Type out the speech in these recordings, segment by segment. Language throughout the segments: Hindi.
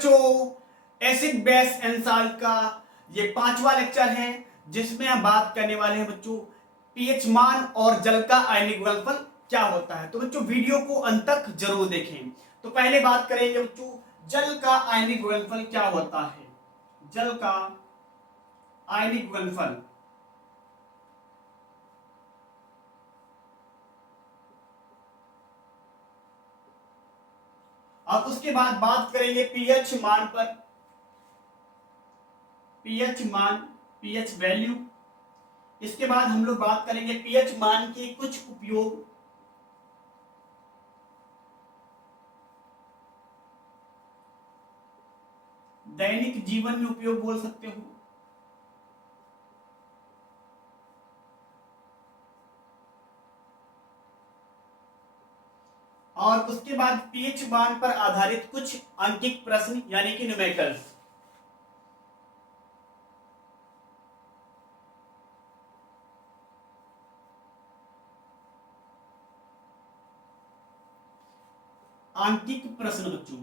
बच्चों एसिड बेस एंड साल्ट का ये 5वां लेक्चर है जिसमें हम बात करने वाले हैं बच्चों पीएच मान और जल का आयनिक गुणनफल क्या होता है। तो बच्चों वीडियो को अंत तक जरूर देखें। तो पहले बात करेंगे बच्चों जल का आयनिक गुणनफल क्या होता है। जल का आयनिक गुणनफल और उसके बाद बात करेंगे पीएच मान पर, पीएच मान, पीएच वैल्यू। इसके बाद हम लोग बात करेंगे पीएच मान के कुछ उपयोग, दैनिक जीवन में उपयोग बोल सकते हो। और उसके बाद पीएच मान पर आधारित कुछ अंकित प्रश्न यानी कि न्यूमेरिकल्स। आंकिक प्रश्न बच्चों,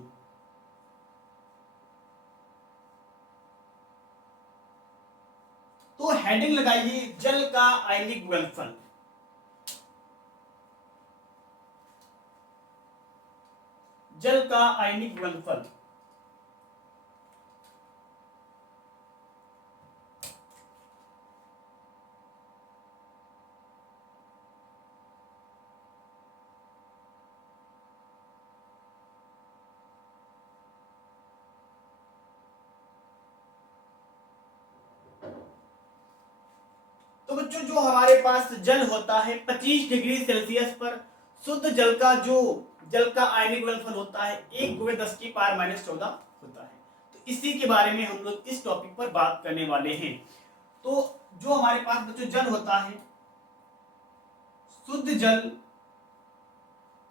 तो हेडिंग लगाइए जल का आयनिक गुणनफल। जल का आयनिक गुणनफल तो बच्चों जो हमारे पास जल होता है 25 डिग्री सेल्सियस पर शुद्ध जल का जो जल का आयनिक गुणनफल होता है 1/10⁻⁻14 होता है। तो इसी के बारे में हम लोग इस टॉपिक पर बात करने वाले हैं। तो जो हमारे पास बच्चों जल होता है, शुद्ध जल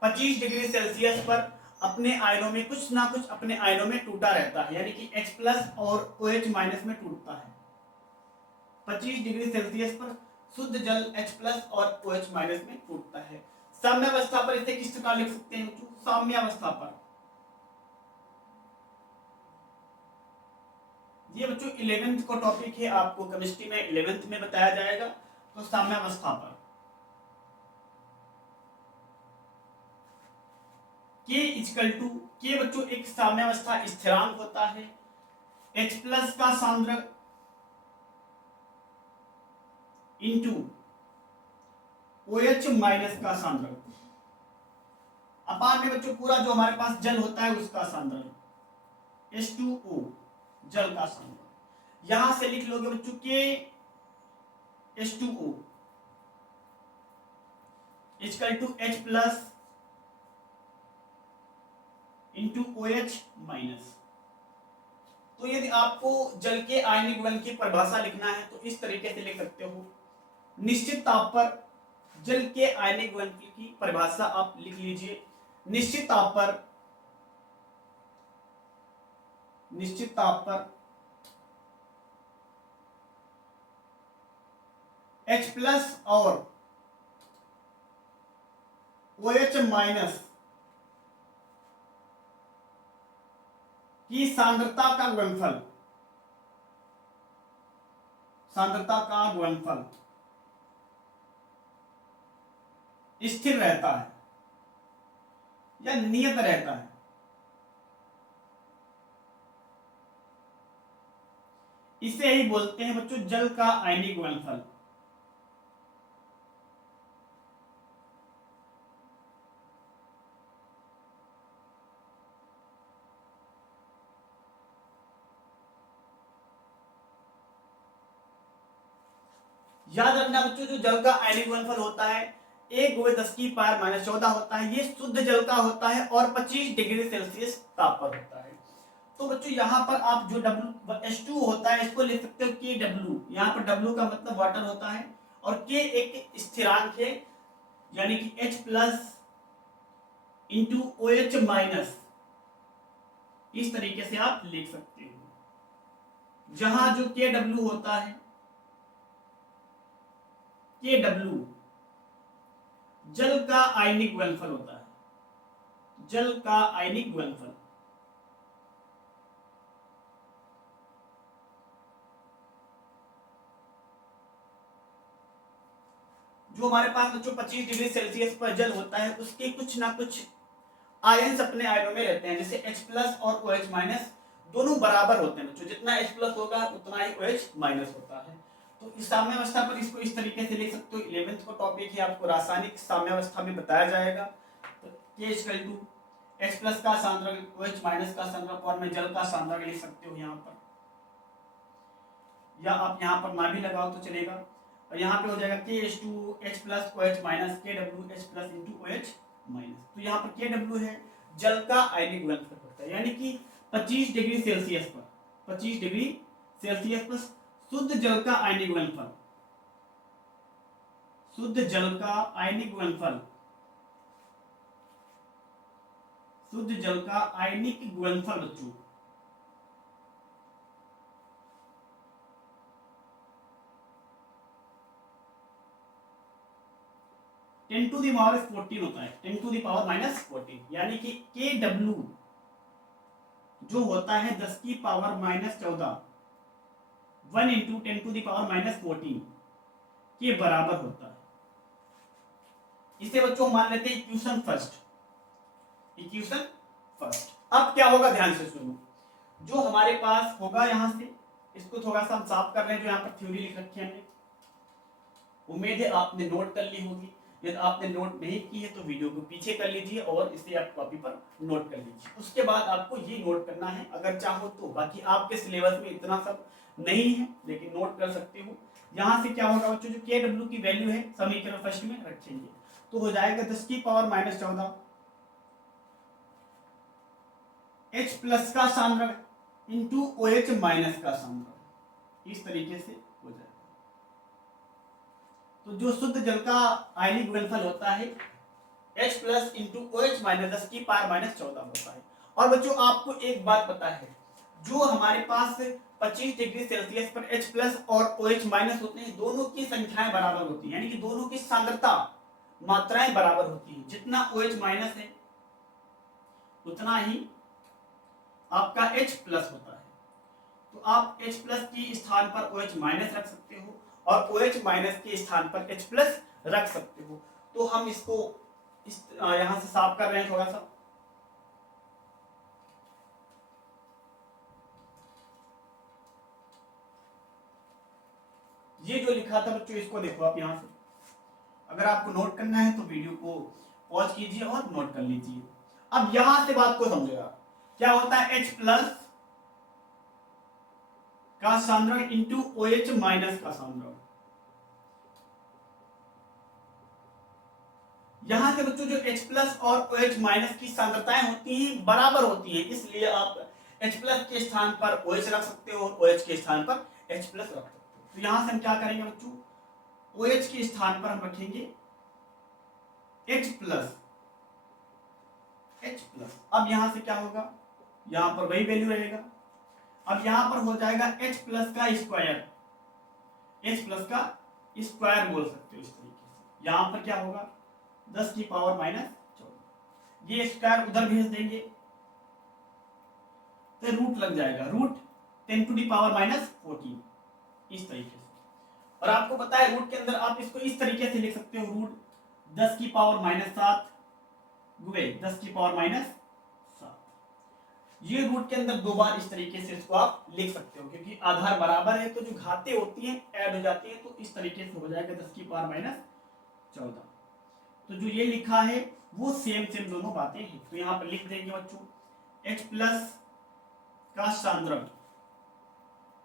25 डिग्री सेल्सियस पर अपने आयनों में कुछ ना कुछ अपने आयनों में टूटा रहता है, यानी कि H+ और OH- में टूटता है। 25 डिग्री सेल्सियस पर शुद्ध जल H+ और OH- में टूटता है। साम्यावस्था पर इसे किस प्रकार लिख सकते हैं? साम्यावस्था पर ये बच्चों 11th का टॉपिक है, आपको केमिस्ट्री में 11th में बताया जाएगा। तो साम्यावस्था पर K बच्चों एक साम्यावस्था स्थिरांक होता है। H+ का सांद्रक इंटू OH- का सांद्रक अपान में बच्चों पूरा जो हमारे पास जल होता है उसका सांद्रक H2O जल का सांद्रक। यहां से लिख लोगे बच्चों के H2O H+ इंटू OH-। तो यदि आपको जल के आयनिक गुणन की परिभाषा लिखना है तो इस तरीके से लिख सकते हो। निश्चित ताप पर जल के आयनिक गुणन की परिभाषा आप लिख लीजिए। निश्चित ताप पर H+ और OH- की सांद्रता का गुणनफल स्थिर रहता है या नियत रहता है। इसे ही बोलते हैं बच्चों जल का आयनिक गुणनफल। याद रखना बच्चों जो जल का आयनिक गुणनफल होता है 1/10⁻⁻14 होता है। ये शुद्ध जल का होता है और 25 डिग्री सेल्सियस ताप पर होता है। तो बच्चों यहाँ पर आप जो H2 होता है इसको लिख सकते हो KW। यहाँ पर W का मतलब वाटर होता है और K एक स्थिरांक है, यानी कि H+ इंटू OH-। इस तरीके से आप लिख सकते हो। जहां जो KW होता है, KW जल का आयनिक गुणनफल होता है। जल का आयनिक गुणनफल जो हमारे पास बच्चों 25 डिग्री सेल्सियस पर जल होता है उसके कुछ ना कुछ आयन्स अपने आयनों में रहते हैं, जैसे H प्लस और OH माइनस दोनों बराबर होते हैं बच्चों, जितना H प्लस होगा उतना ही OH माइनस होता है। तो इस साम्यावस्था पर इसको इस तरीके से लिख सकते हो। 11th का टॉपिक है, आपको रासायनिक साम्यावस्था में बताया जाएगा। तो K equal to H plus का सांद्रक OH माइनस का सांद्रक और में जल का सांद्रक लिख सकते हो यहाँ पर, या आप यहाँ पर ना भी लगाओ तो चलेगा। और यहाँ पे हो जाएगा KH2H plus OH minus KWH plus into OH minus. तो यहाँ पर KW है जल का आयनिक घनत्व होता है, यानी कि 25 डिग्री सेल्सियस पर 25 डिग्री सेल्सियस पर शुद्ध जल का आयनिक घनत्व, शुद्ध जल का आयनिक घनत्व, शुद्ध जल का आयनिक घनत्व बच्चों 10 टू दी पावर 14 होता है, 10 टू दी पावर माइनस 14, यानी कि KW जो होता है 10 की power minus 14 1 into 10 to the power minus 14 के बराबर होता है। इसे बच्चों मान लेते हैं इक्वेशन फर्स्ट, इक्वेशन फर्स्ट। अब क्या होगा ध्यान से सुनो, जो हमारे पास होगा यहां से, इसको थोड़ा सा हम साफ कर रहे हैं, जो यहाँ पर थ्योरी लिख रखी है हमने, उम्मीद है आपने नोट कर ली होगी। यदि आपने नोट नहीं की है तो वीडियो को पीछे कर लीजिए और इसे आप कॉपी पर नोट कर लीजिए। उसके बाद आपको ये नोट करना है अगर चाहो तो, बाकी आपके सिलेबस में इतना सब नहीं है लेकिन नोट कर सकते हो। यहाँ से क्या होगा बच्चों, जो KW की वैल्यू है समीकरण फर्स्ट में रखेंगे तो हो जाएगा 10 की पावर माइनस 14 H प्लस का सांद्रक इंटू OH माइनस का सांद्रक, इस तरीके से हो जाएगा। तो जो शुद्ध जल का आयनिक घनत्व होता है H plus into OH minus 10 की पावर माइनस 14 होता है। और बच्चों आपको एक बात पता है, जो हमारे पास 25 डिग्री सेल्सियस पर H प्लस और OH माइनस होते हैं, दोनों की संख्याएं बराबर होती हैं, यानी कि दोनों की सांद्रता मात्राएं बराबर होती हैं। जितना OH माइनस है उतना ही आपका H प्लस होता है। तो आप H प्लस के स्थान पर OH माइनस रख सकते हो और OH माइनस के स्थान पर H प्लस रख सकते हो। तो हम इसको इस यहां से साफ कर रहे हैं थोड़ा सा। ये जो लिखा था बच्चों इसको देखो आप यहां से, अगर आपको नोट करना है तो वीडियो को पॉज कीजिए और नोट कर लीजिए। अब यहां से बात को समझेगा, क्या होता है H प्लस का सांद्रक इंटू OH माइनस का सांद्रक। यहां से बच्चों जो H प्लस और OH माइनस की सांद्रताएं होती हैं बराबर होती हैं, इसलिए आप H प्लस के स्थान पर OH रख सकते हो और OH के स्थान पर H प्लस रख सकते हो। तो यहां से हम क्या करेंगे बच्चों, OH के स्थान पर हम रखेंगे H प्लस, H प्लस। अब यहां से क्या होगा, यहां पर वही वैल्यू रहेगा। अब यहां पर हो जाएगा H प्लस का स्क्वायर, H प्लस का स्क्वायर बोल सकते हो इस तरीके से। यहां पर क्या होगा 10 की पावर माइनस 14, ये स्क्वायर उधर भेज देंगे तो रूट लग जाएगा, root 10 to the power minus 14 इस तरीके से। और आपको पता है रूट के अंदर आप इसको इस तरीके से लिख सकते हो, रूट 10 की पावर माइनस 7 गुणे 10 की पावर माइनस 7। ये रूट के अंदर दो बार इस तरीके से इसको आप लिख सकते हो, क्योंकि आधार बराबर है तो जो घातें होती हैं ऐड हो जाती हैं, तो इस तरीके से हो जाएगा 10 की पावर माइनस 14। तो जो ये लिखा है वो सेम सेम दोनों बातें हैं। तो यहाँ पर लिख देंगे बच्चों H प्लस का सांद्रक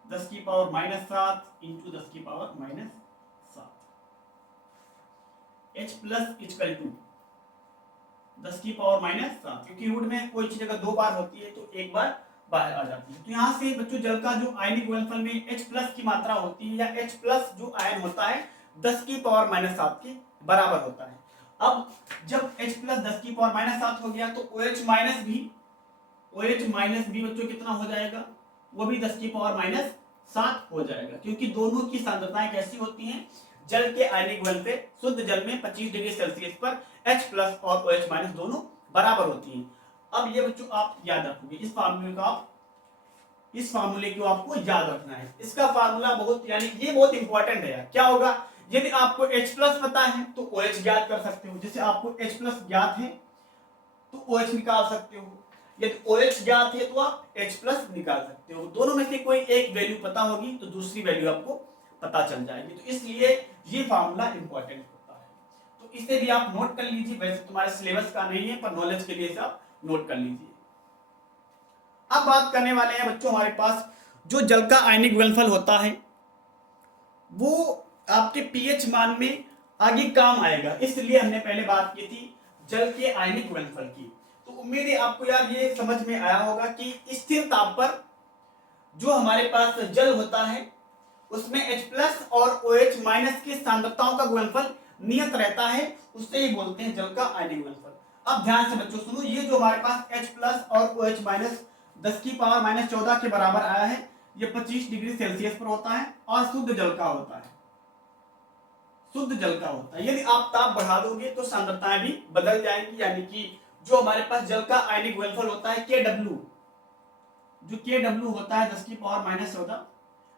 10 की पावर माइनस 7 इंटू 10 की power minus 7, H plus equal to 10 की पावर माइनस 7, क्योंकि रूट में कोई चीज अगर दो बार होती है तो एक बार बाहर आ जाती है। तो यहाँ से बच्चों जल का जो आयनिक घनत्व में H प्लस की मात्रा होती है, या H प्लस जो आयन होता है 10 की पावर माइनस 7 के बराबर होता है। अब जब H प्लस 10 की पावर माइनस 7 हो गया तो OH माइनस भी बच्चों कितना हो जाएगा, वो भी 10 की पावर माइनस 7 हो जाएगा, क्योंकि दोनों की सांद्रताएं कैसी होती हैं, जल के आयनिक घनत्व शुद्ध जल में 25 डिग्री सेल्सियस पर H प्लस और OH माइनस दोनों बराबर होती हैं। अब ये बच्चों आप याद रखोगे, इस फार्मूले को आपको याद रखना है। इसका फार्मूला बहुत, यानी ये बहुत इंपॉर्टेंट है यार। क्या होगा, यदि आपको H प्लस पता है तो OH ज्ञात कर सकते हो। जैसे आपको H प्लस ज्ञात है तो OH निकाल सकते हो, यदि OH ज्ञात है तो आप H प्लस निकाल सकते हो। दोनों में से कोई एक वैल्यू पता होगी तो दूसरी वैल्यू आपको पता चल जाएगी। तो इसलिए ये फार्मूला इंपॉर्टेंट होता है, तो इसे भी आप नोट कर लीजिए। वैसे तुम्हारे सिलेबस का नहीं है पर नॉलेज के लिए इसे आप नोट कर लीजिए। अब बात करने वाले हैं बच्चों हमारे पास जो जल का आयनिक गुणनफल होता है वो आपके पीएच मान में आगे काम आएगा, इसलिए हमने पहले बात की थी जल के आयनिक गुणनफल की। तो उम्मीद है आपको यार ये समझ में आया होगा कि स्थिर ताप पर जो हमारे पास जल होता है उसमें H प्लस और OH माइनस की सांद्रताओं का गुणनफल नियत रहता है, उससे ही बोलते हैं जल का आयनिक गुणनफल। अब ध्यान से बच्चों सुनो, ये जो हमारे पास H प्लस और OH माइनस 10 की पावर माइनस 14 के बराबर आया है, ये 25 डिग्री सेल्सियस पर होता है और शुद्ध जल का होता है, शुद्ध जल का होता है। यदि आप ताप बढ़ा दोगे तो सांद्रताएं भी बदल जाएंगी, यानी कि जो हमारे पास जल का आयनिक गुणनफल होता है KW, जो KW होता है 10 की पावर माइनस 14,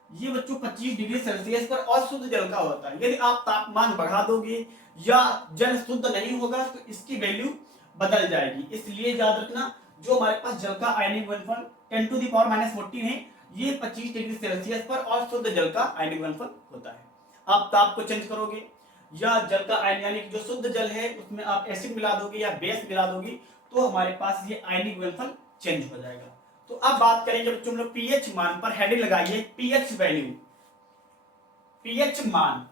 ये बच्चों 25 डिग्री सेल्सियस पर और शुद्ध जल का होता है। यदि आप तापमान बढ़ा दोगे या जल शुद्ध नहीं होगा तो इसकी वैल्यू बदल जाएगी। इसलिए याद रखना जो हमारे पास जल का आयनिक गुणनफल 10 टू द पावर माइनस 14 है, ये 25 डिग्री सेल्सियस पर और शुद्ध जल का आयनिक गुणनफल होता है। आप ताप को चेंज करोगे या जल का आयन यानी जो शुद्ध जल है उसमें आप एसिड मिला दोगे या बेस मिला दोगे तो हमारे पास ये आयनिक गुणनफल चेंज हो जाएगा। तो अब बात करेंगे बच्चों हम लोग पीएच मान पर, हेडिंग लगाइए पीएच वैल्यू, पीएच मान।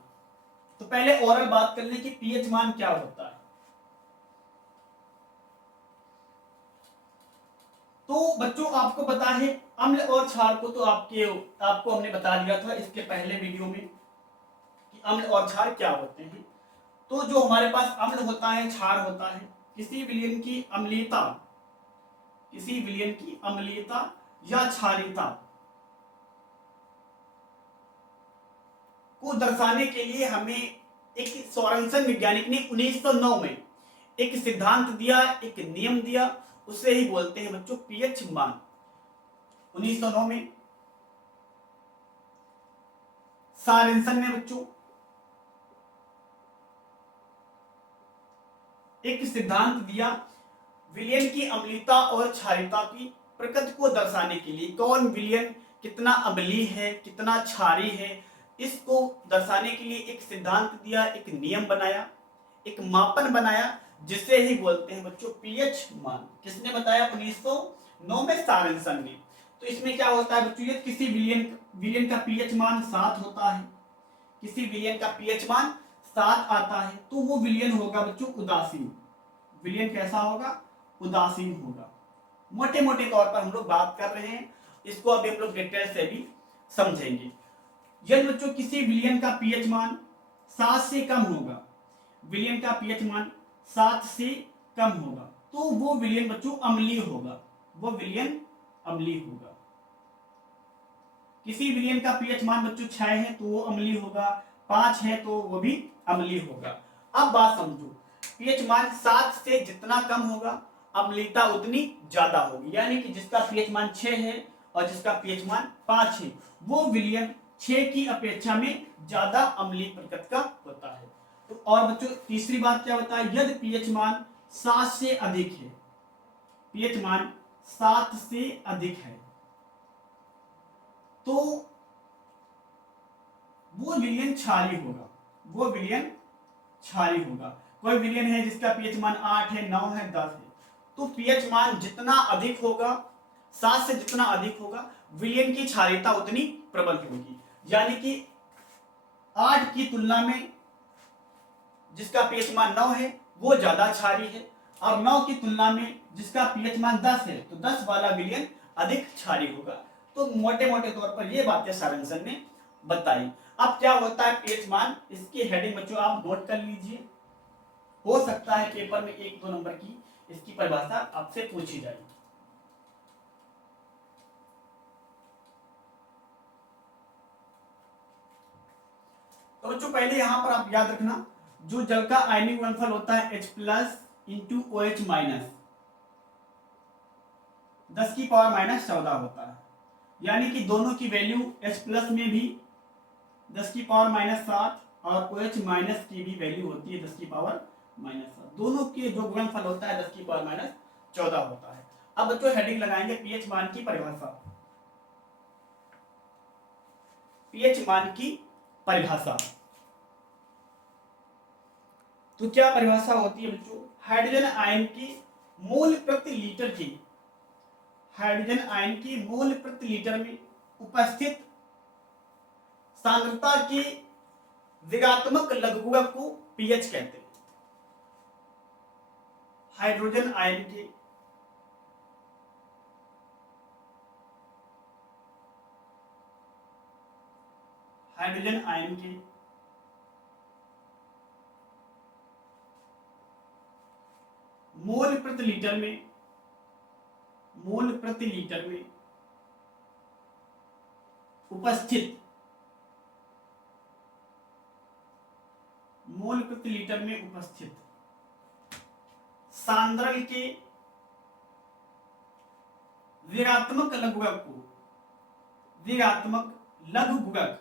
तो पहले ओरल बात कर लें कि पीएच मान क्या होता है। तो बच्चों आपको पता है अम्ल और क्षार को तो आपको हमने बता दिया था इसके पहले वीडियो में कि अम्ल और क्षार क्या होते हैं। तो जो हमारे पास अम्ल होता है, क्षार होता है, किसी विलयन की अम्लीयता, किसी विलयन की अम्लीयता या क्षारीयता को दर्शाने के लिए हमें एक सोरेनसन वैज्ञानिक ने 1909 में एक सिद्धांत दिया, एक नियम दिया, उसे ही बोलते हैं बच्चों पीएच मान। 1909 में सोरेनसन ने बच्चों एक सिद्धांत दिया विलयन की अम्लीयता और क्षारीयता की प्रकृति को दर्शाने के लिए। कौन विलयन कितना अम्लीय है, कितना क्षारी है, इसको दर्शाने के लिए एक सिद्धांत दिया, एक नियम बनाया, एक मापन बनाया, जिसे ही बोलते हैं बच्चों पीएच मान। किसने बताया? 1909 में सोरेनसन ने। तो इसमें क्या होता है बच्चों, ये किसी विलयन का पीएच मान 7 होता है, किसी विलयन का पीएच मान 7 आता है तो वो विलयन होगा बच्चों उदासीन। विलयन कैसा होगा? उदासीन होगा। मोटे मोटे तौर पर हम लोग बात कर रहे हैं, इसको अभी हम लोग डिटेल से भी समझेंगे। यदि बच्चों किसी विलयन का पीएच मान 7 से कम होगा, विलयन का पीएच मान 7 से कम होगा तो वो विलयन बच्चों अम्लीय होगा, वो विलयन अम्लीय होगा। किसी विलयन का पीएच मान बच्चों 6 है तो वो अम्लीय होगा, 5 है तो वो भी अम्लीय होगा। अब बात समझो, पीएच मान 7 से जितना कम होगा अम्लीयता उतनी ज्यादा होगी, यानी कि जिसका पीएच मान 6 है और जिसका पीएच मान 5 है वो विलयन 6 की अपेक्षा में ज्यादा अम्लीय प्रकृति का होता है। तो और बच्चों तीसरी बात क्या बताया, यदि पीएच मान 7 से अधिक है, पीएच मान 7 से अधिक है तो वो विलयन क्षारीय होगा, वो विलयन क्षारीय होगा। कोई विलयन है जिसका पीएच मान 8 है, 9 है, 10 है, तो पीएच मान जितना अधिक होगा, 7 से जितना अधिक होगा, विलयन की क्षारीयता उतनी प्रबल होगी। यानी कि 8 की तुलना में जिसका पीएच मान 9 है वो ज्यादा क्षारीय है, और 9 की तुलना में जिसका पीएच मान 10 है तो 10 वाला विलयन अधिक क्षारीय होगा। तो मोटे मोटे तौर पर ये बातें सोरेनसन ने बताई। अब क्या होता है पीएच मान, इसकी हेडिंग बच्चों आप नोट कर लीजिए, हो सकता है पेपर में 1-2 नंबर की इसकी परिभाषा आपसे पूछी जाएगी। तो बच्चों पहले यहां पर आप याद रखना जो जल का आयनिक गुणनफल होता है H plus into OH minus 10 की पावर माइनस 14 होता है, यानी कि दोनों की वैल्यू H प्लस में भी 10 की पावर माइनस 7 और OH माइनस की भी वैल्यू होती है 10 की पावर -7। दोनों के जो गुणनफल होता है 10 की पावर -14 होता है। अब बच्चों हेडिंग लगाएंगे पीएच मान की परिभाषा। पीएच मान की परिभाषा, तो क्या परिभाषा होती है बच्चों? हाइड्रोजन आयन की मोल प्रति लीटर की, हाइड्रोजन आयन की मोल प्रति लीटर में उपस्थित सांद्रता की ऋणात्मक लघुगणक को पीएच कहते हैं। हाइड्रोजन आयन की हाइड्रोजन आयन की मोल प्रति लीटर में, मोल प्रति लीटर में उपस्थित, मोल प्रति लीटर में उपस्थित सांद्रण के ऋणात्मक लघुगणक को, ऋणात्मक लघुगणक,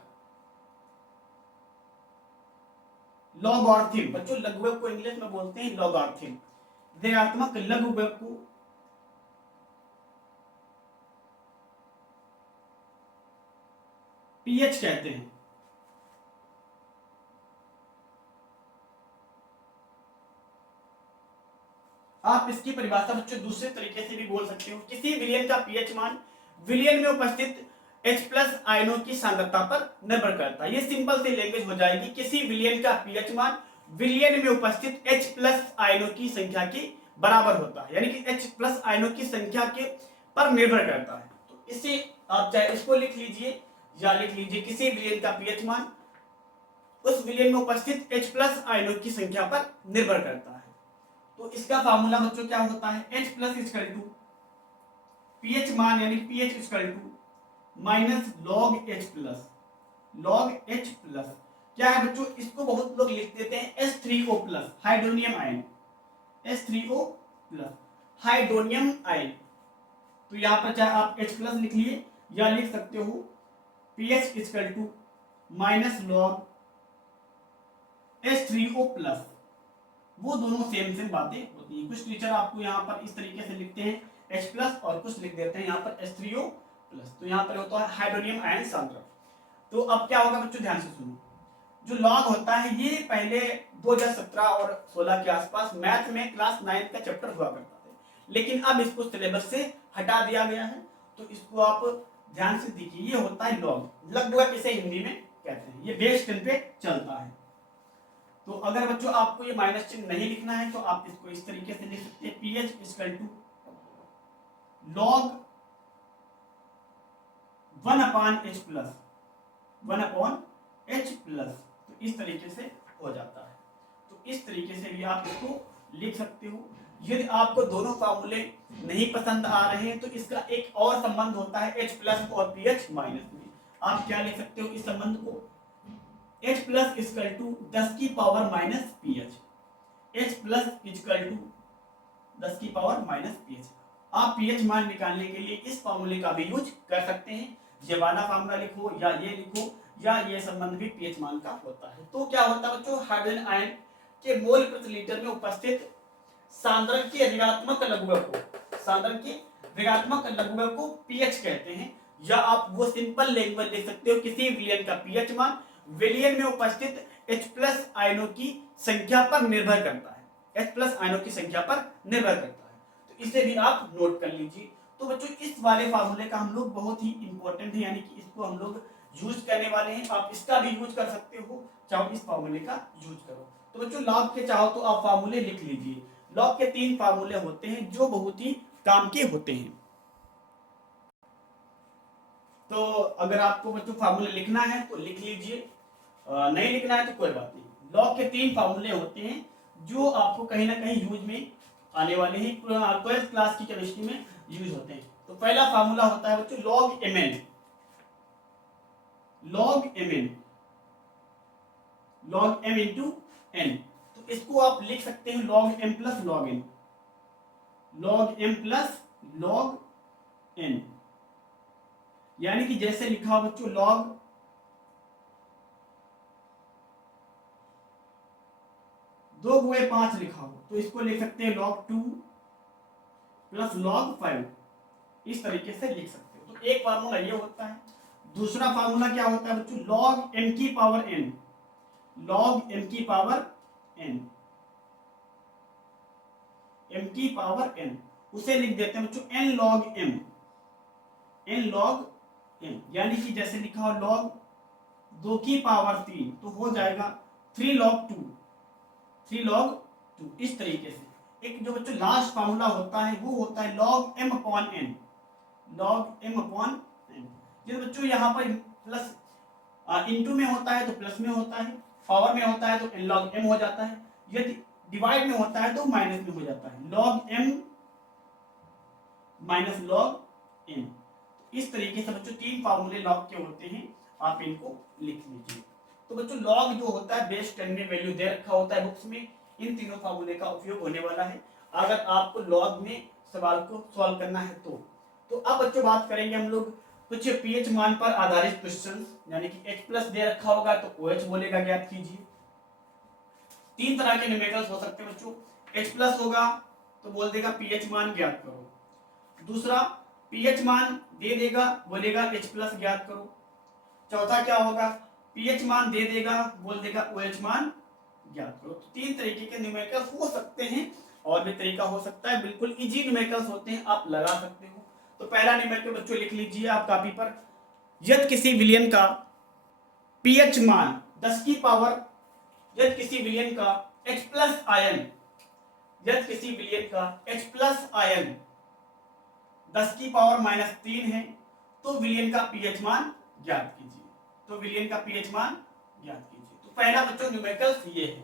लॉगरिथम, बच्चों लघुगणक को इंग्लिश में बोलते हैं लॉगरिथम, ऋणात्मक लघुगणक को पीएच कहते हैं। आप इसकी परिभाषा बच्चों दूसरे तरीके से भी बोल सकते हो। किसी विलयन का पीएच मान विलयन में उपस्थित H+ आयनों की सांद्रता पर निर्भर करता है। ये सिंपल सी लैंग्वेज हो जाएगी। किसी विलयन का पीएच मान विलयन में उपस्थित H+ आयनों की संख्या के बराबर होता है, यानी कि H+ आयनों की संख्या के पर निर्भर करता है। तो इसे आप चाहे इसको लिख लीजिए या लिख लीजिए किसी विलयन का पीएच मान उस विलयन में उपस्थित H+ आयनों की संख्या पर निर्भर करता है। तो इसका फार्मूला बच्चों क्या होता है? H+ इक्वल टू पीएच मान यानी pH equal to minus log H+, log H+। क्या है बच्चों? इसको बहुत लोग लिख देते हैं H3O+, hydronium ion, H3O+ hydronium ion. तो यहाँ पर चाहे आप H+ लिख लिए या लिख सकते हो pH equal to minus log H3O+। वो दोनों सेम बातें होती हैं। कुछ टीचर आपको यहाँ पर इस तरीके से लिखते हैं H+ और कुछ लिख देते हैं यहाँ पर H3O+। तो यहाँ पर होता है हाइड्रोनियम आयन सांद्रण। तो अब क्या होगा बच्चों, ध्यान से सुनो। जो लॉग होता है ये पहले 2017 और 16 के आसपास मैथ में क्लास 9 का चैप्टर हुआ करता था, लेकिन अब इसको सिलेबस से हटा दिया गया है। तो इसको आप ध्यान से देखिए, ये होता है लॉग, लगभग इसे हिंदी में कहते हैं। ये बेस 10 पे चलता है। तो अगर बच्चों आपको ये माइनस चिन्ह नहीं लिखना है तो आप इसको इस तरीके से लिख सकते हैं pH equal to log 1/H+, 1/H+। तो इस तरीके से हो जाता है। तो इस तरीके से भी आप इसको लिख सकते हो। यदि आपको दोनों फार्मूले नहीं पसंद आ रहे हैं तो इसका एक और संबंध होता है H+ और pH- में। आप क्या लिख सकते हो इस संबंध को? H+ इक्वल टू 10 की power -pH, H+ equal to 10 की पावर -pH। आप pH मान निकालने के लिए इस फार्मूले का भी यूज कर सकते हैं। ये वाला फार्मूला लिखो या ये लिखो या ये संबंध भी pH मान का होता है। तो क्या होता है बच्चों, हाइड्रोजन आयन के मोल प्रति लीटर में उपस्थित सांद्रण के ऋणात्मक लघुगणक को, सांद्रण के ऋणात्मक लघुगणक को pH कहते हैं। या आप वो सिंपल लैंग्वेज लिख सकते हो, किसी विलयन का pH मान विलयन में उपस्थित H+ आयनों की संख्या पर निर्भर करता है, H+ आयनों की संख्या पर निर्भर करता है। तो इसे भी आप नोट कर लीजिए। तो बच्चों इस वाले फार्मूले का हम लोग बहुत ही इंपॉर्टेंट है, यानी कि इसको हम लोग यूज करने वाले हैं। आप इसका भी यूज कर सकते हो, चाहो इस फार्मूले का यूज करो। तो बच्चों लॉग के चाहो तो आप फार्मूले लिख लीजिए। लॉग के 3 फार्मूले होते हैं जो बहुत ही काम के होते हैं। तो अगर आपको बच्चों फार्मूले लिखना है तो लिख लीजिए, नहीं लिखना है तो कोई बात नहीं। लॉग के 3 फार्मूले होते हैं जो आपको कहीं ना कहीं यूज में आने वाले हैं, 12th क्लास की केमिस्ट्री में यूज होते हैं। तो पहला फार्मूला होता है बच्चों log Mn, log Mn, log M into N। तो इसको आप लिख सकते हैं log M plus log N, log M plus log N। यानी कि जैसे लिखा हो बच्चों लॉग 2 गुए 5 लिखा हो तो इसको लिख सकते हैं log 2 प्लस log 5, इस तरीके से लिख सकते हो। तो एक फार्मूला ये होता है। दूसरा फार्मूला क्या होता है बच्चों, log m की पावर n, log m की पावर n, m की पावर n, उसे लिख देते हैं बच्चों n log m, n log m, यानी कि जैसे लिखा हो log 2 की पावर 3 तो हो जाएगा 3 log 2, 3 log 2, इस तरीके से। एक जो बच्चों लास्ट फार्मूला होता है वो होता है log m upon n, log m upon n। जैसे बच्चों यहाँ पर प्लस इनटू में होता है तो प्लस में होता है, पावर में होता है तो n log m हो जाता है, यदि डिवाइड में होता है तो माइनस में हो जाता है, log m minus log n। इस तरीके से बच्चों 3 फार्मूले लॉग के होते हैं, आप इनको लिख लीजिए। तो बच्चों लॉग जो होता है बेस 10 में वैल्यू दे रखा होता है बुक्स में, इन तीनों फार्मूले का उपयोग होने वाला है अगर आपको लॉग में सवाल को सॉल्व करना है तो अब बच्चों बात करेंगे हम लोग कुछ पीएच मान पर आधारित क्वेश्चंस, यानी कि h प्लस दे रखा होगा तो OH बोलेगा ज्ञात कीजिए। 3 तरह के न्यूमेरिकल्स हो सकते हैं बच्चों, h प्लस होगा तो बोल देगा पीएच मान ज्ञात करो, दूसरा पीएच मान दे देगा बोलेगा h प्लस ज्ञात करो, चौथा क्या होगा पीएच मान दे देगा बोल देगा OH मान ज्ञात करो। तो 3 तरीके के न्यूमेरिकल्स हो सकते हैं, और भी तरीका हो सकता है, बिल्कुल इजी न्यूमेरिकल्स होते हैं, आप लगा सकते हो। तो पहला न्यूमेरिकल बच्चों लिख लीजिए आप कॉपी पर, यदि किसी विलयन का पीएच मान 10 की पावर, यदि किसी विलयन का H प्लस आयन, यदि किसी विलयन का H प्लस आयन 10 की पावर माइनस 3 है तो विलयन का पीएच मान ज्ञात कीजिए, तो विलयन का पीएच मान ज्ञात कीजिए। तो पहला बच्चों न्यूमेरिकल्स ये है।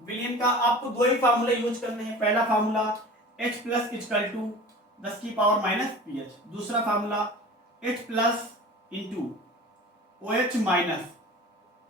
विलयन का आपको 2 ही फार्मूले यूज करने हैं, पहला formula H plus equal to 10 की पावर माइनस पीएच, दूसरा formula H plus into OH minus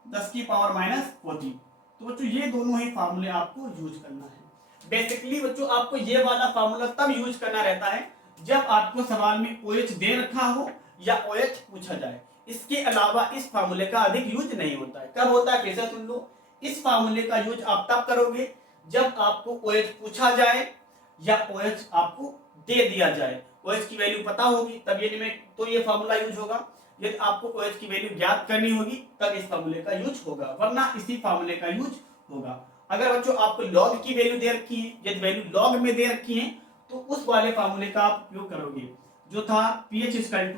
10 की पावर माइनस 40। तो बच्चों ये दोनों ही फार्मूले आपको यूज करना है। बेसिकली बच्चों आपको ये वाला फार्मूला तब यूज करना रहता है जब आपको सवाल में OH दे रखा हो या OH पूछा जाए, इसके अलावा इस फार्मूले का अधिक यूज नहीं होता है। कब होता है फिर से सुन लो, इस फार्मूले का यूज आप तब करोगे जब आपको OH पूछा जाए या OH आपको दे दिया जाए, OH की वैल्यू पता होगी तब ये फार्मूला यूज होगा, यदि आपको OH की वैल्यू ज्ञात करनी होगी तब इस फार्मूले का यूज होगा, वरना इसी फार्मूले का यूज होगा। अगर बच्चों आपको लॉग की वैल्यू दे रखी है, यदि वैल्यू लॉग में दे रखी है तो उस वाले फार्मूले का आप उपयोग करोगे जो था pH equal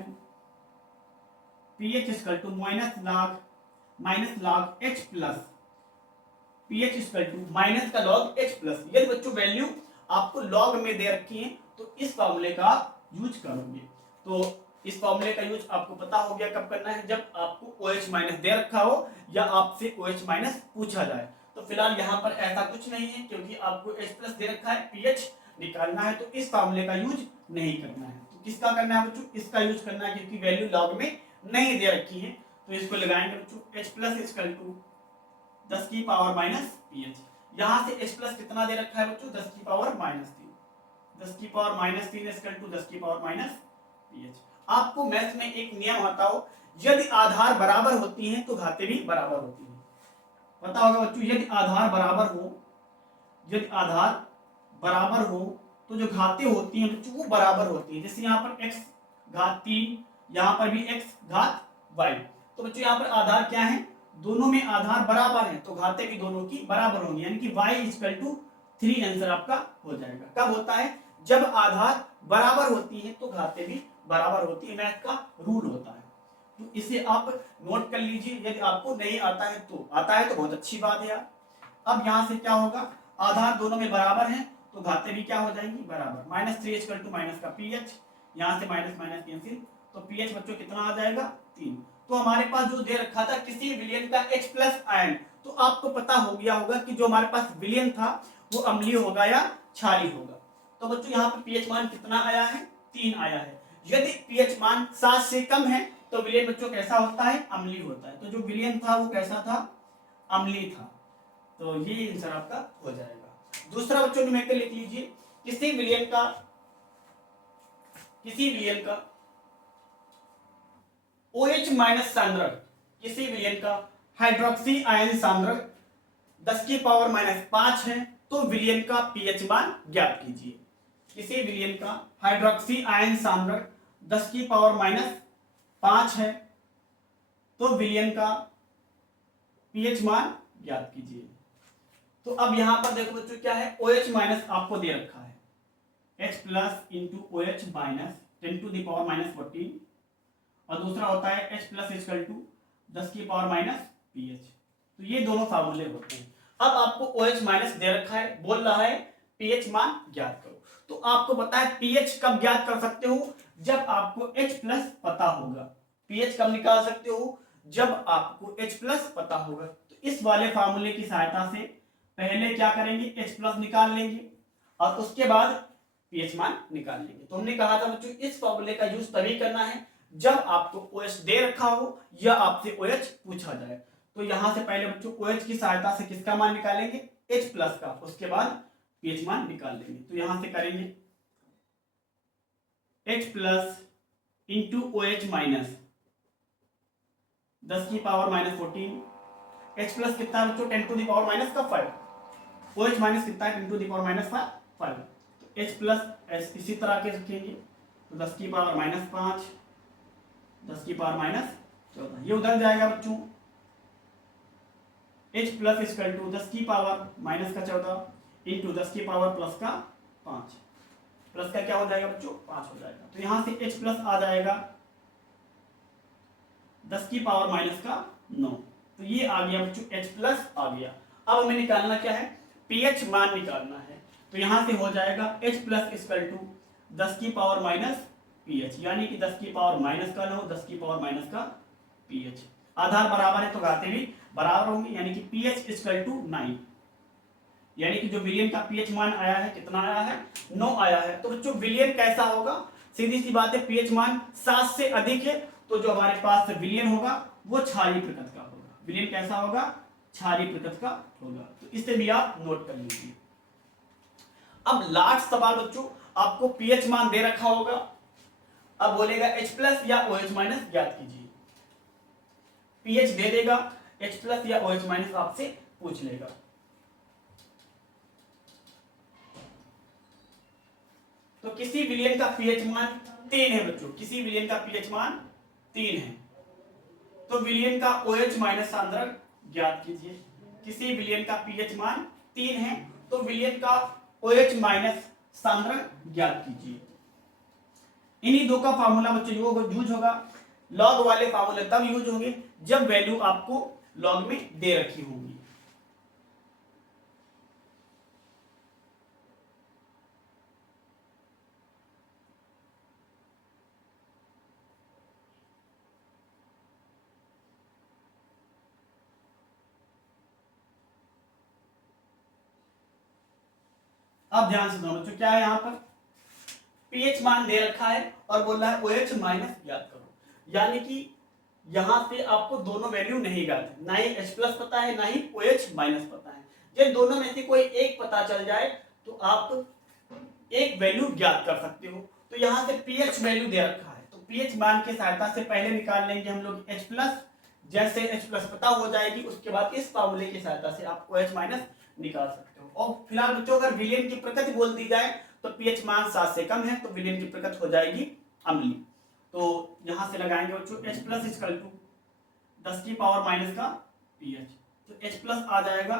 to minus log H plus, pH equal to minus का लॉग H प्लस। यदि बच्चों वैल्यू आपको लॉग में दे रखी है तो इस फार्मूले का यूज करोगे। तो इस फार्मूले का यूज आपको पता हो गया कब करना है, जब आपको OH माइनस दे रखा हो या आपसे OH माइनस पूछा जाए। तो फिलहाल यहाँ पर ऐसा कुछ नहीं है क्योंकि आपको H प्लस दे रखा है, pH निकालना है, तो इस फार्मूले का यूज नहीं करना है। तो किसका करना है बच्चों, इसका यूज करना है क्योंकि वैल्यू लॉग में नहीं दे रखी है। तो इसको लगाएंगे बच्चों H प्लस इक्वल टू 10 की पावर माइनस pH। यहाँ से H प्लस कितना दे रखा है बच्चों, 10 की पावर माइनस 3, 10 की पावर माइनस 3 इक्वल टू 10 की पावर माइनस pH। आपको मैथ में एक नियम आता हो, यदि आधार बराबर होती हैं तो घातें भी बराबर होती हैं। पता होगा बच्चों, यदि आधार बराबर हो, यदि आधार बराबर हो तो जो घातें होती हैं बच्चों वो बराबर होती है। जैसे यहाँ पर x घात 3, यहाँ पर भी x घात y। तो बच्चों यहाँ पर आधार क्या है, दोनों में आधार बराबर है तो घातें भी दोनों की बराबर होंगी, यानी कि y इक्वल टू 3 आंसर आपका हो जाएगा। कब होता है, जब आधार बराबर होती है तो घातें भी बराबर होती है, मैथ का रूल होता है। तो इसे आप नोट कर लीजिए, यदि आपको नहीं आता है तो बहुत अच्छी बात है यार। अब यहाँ से क्या होगा, आधार दोनों में बराबर है तो घातें भी क्या हो जाएंगी बराबर। माइनस 3 इक्वल टू माइनस का pH, यहाँ से माइनस माइनस कैंसिल, तो pH बच्चों कितना आ जाएगा 3। तो हमारे पास जो दे रखा था किसी विलयन का H प्लस आयन, तो आपको पता हो गया होगा कि जो हमारे पास विलयन था वो अम्लीय होगा या क्षारीय होगा। तो बच्चों यहाँ पे pH मान कितना आया है, 3 आया है। यदि pH मान 7 से कम है तो विलयन बच्चों कैसा होता है, अम्लीय होता है। तो जो विलयन था वो कैसा था, अम्लीय था। तो ये आंसर आपका हो जाएगा। दूसरा बच्चों न्यूमेरिकल लिख लीजिए, किसी विलयन का OH माइनस सांद्रक, किसी विलयन का हाइड्रोक्सी आयन सांद्रक 10 की पावर -5 है, तो विलयन का पीएच मान ज्ञात कीजिए। किसी विलयन का हाइड्रोक्सी आयन सांद्रक 10 की पावर -5 है, तो विलयन का पीएच मान ज्ञात कीजिए। तो अब यहां पर देखो बच्चों क्या है, OH माइनस आपको दे रखा है, H plus into OH minus 10⁻14, और दूसरा होता है H प्लस इक्वल टू 10 की पावर -pH। तो ये दोनों फार्मूले होते हैं। अब आपको OH माइनस दे रखा है, बोल रहा है pH मान ज्ञात करो। तो आपको पता है pH कब ज्ञात कर सकते हो, जब आपको H प्लस पता होगा। pH कब निकाल सकते हो, जब आपको H प्लस पता होगा। तो इस वाले फार्मूले की सहायता से पहले क्या करेंगे, H प्लस निकाल लेंगे और उसके बाद pH मान निकाल लेंगे। तो हमने कहा था बच्चों इस फार्मूले का यूज तभी करना है जब आपको OH दे रखा हो या आपसे OH पूछा जाए। तो यहां से पहले बच्चों OH की सहायता से किसका मान निकालेंगे, H प्लस का, उसके बाद pH मान निकाल लेंगे। तो यहां से करेंगे H plus into OH minus 10 की पावर -14, H प्लस कितना है बच्चों 10⁻⁵, OH माइनस कितना है 10⁻⁵। तो H प्लस इसी तरह के रखेंगे, तो 10 की पावर -5, 10 की पावर -14, ये उधर जाएगा बच्चों। H प्लस इक्वल टू 10 की पावर -14 इंटू 10 की पावर प्लस का 5, प्लस का क्या हो जाएगा बच्चों 5 हो जाएगा। तो यहां से H प्लस आ जाएगा 10 की पावर -9, तो ये आ गया बच्चों H प्लस आ गया। अब हमें निकालना क्या है, pH मान निकालना है। तो यहां से हो जाएगा H प्लस इक्वल टू 10 की पावर -pH, यानी कि 10 की पावर -9, 10 की पावर -pH। आधार बराबर है तो घाते भी बराबर होंगे, यानी कि pH इक्वल टू 9, यानी कि जो विलयन का pH मान आया है कितना आया है, 9 आया है। तो बच्चों विलयन कैसा होगा, सीधी सी बात है, pH मान 7 से अधिक है तो जो हमारे पास विलयन होगा वो क्षारीय प्रकृति का होगा। विलयन कैसा होगा, क्षारीय प्रकृति का होगा। तो इसे भी आप नोट कर लीजिए। अब लास्ट सवाल बच्चों, आपको pH मान दे रखा होगा, अब बोलेगा H प्लस या OH माइनस ज्ञात कीजिए। pH दे देगा, H प्लस या OH माइनस आपसे पूछ लेगा। तो किसी विलयन का pH मान 3 है बच्चों, किसी विलयन का pH मान 3 है, तो विलयन का OH माइनस सांद्रक ज्ञात कीजिए। किसी विलयन का pH मान 3 है, तो विलयन का OH माइनस सांद्रक ज्ञात कीजिए। इन्हीं दो का फार्मूला बच्चों यूज होगा। लॉग वाले फार्मूले तब यूज होंगे जब वैल्यू आपको लॉग में दे रखी होगी। अब ध्यान से सुनो बच्चों, क्या है यहां पर pH मान दे रखा है और बोल रहा है OH माइनस ज्ञात करो, यानी कि यहां से आपको दोनों वैल्यू नहीं ज्ञात है, ना ही H प्लस पता है ना ही OH माइनस पता है। जब दोनों में से कोई एक पता चल जाए तो आप एक वैल्यू ज्ञात कर सकते हो। तो यहां से pH वैल्यू दे रखा है, तो pH मान की सहायता से पहले निकाल लेंगे हम लोग H प्लस। जैसे H प्लस पता हो जाएगी उसके बाद इस फार्मूले की सहायता से आप OH माइनस निकाल सकते हो। और फिलहाल बच्चों अगर विलयन की प्रकृति बोल दी जाए तो pH मान 7 से कम है तो विलयन की प्रकृति हो जाएगी अम्लीय। तो यहां से लगाएंगे बच्चों H प्लस इक्वल टू 10 की पावर माइनस का pH, तो H प्लस आ जाएगा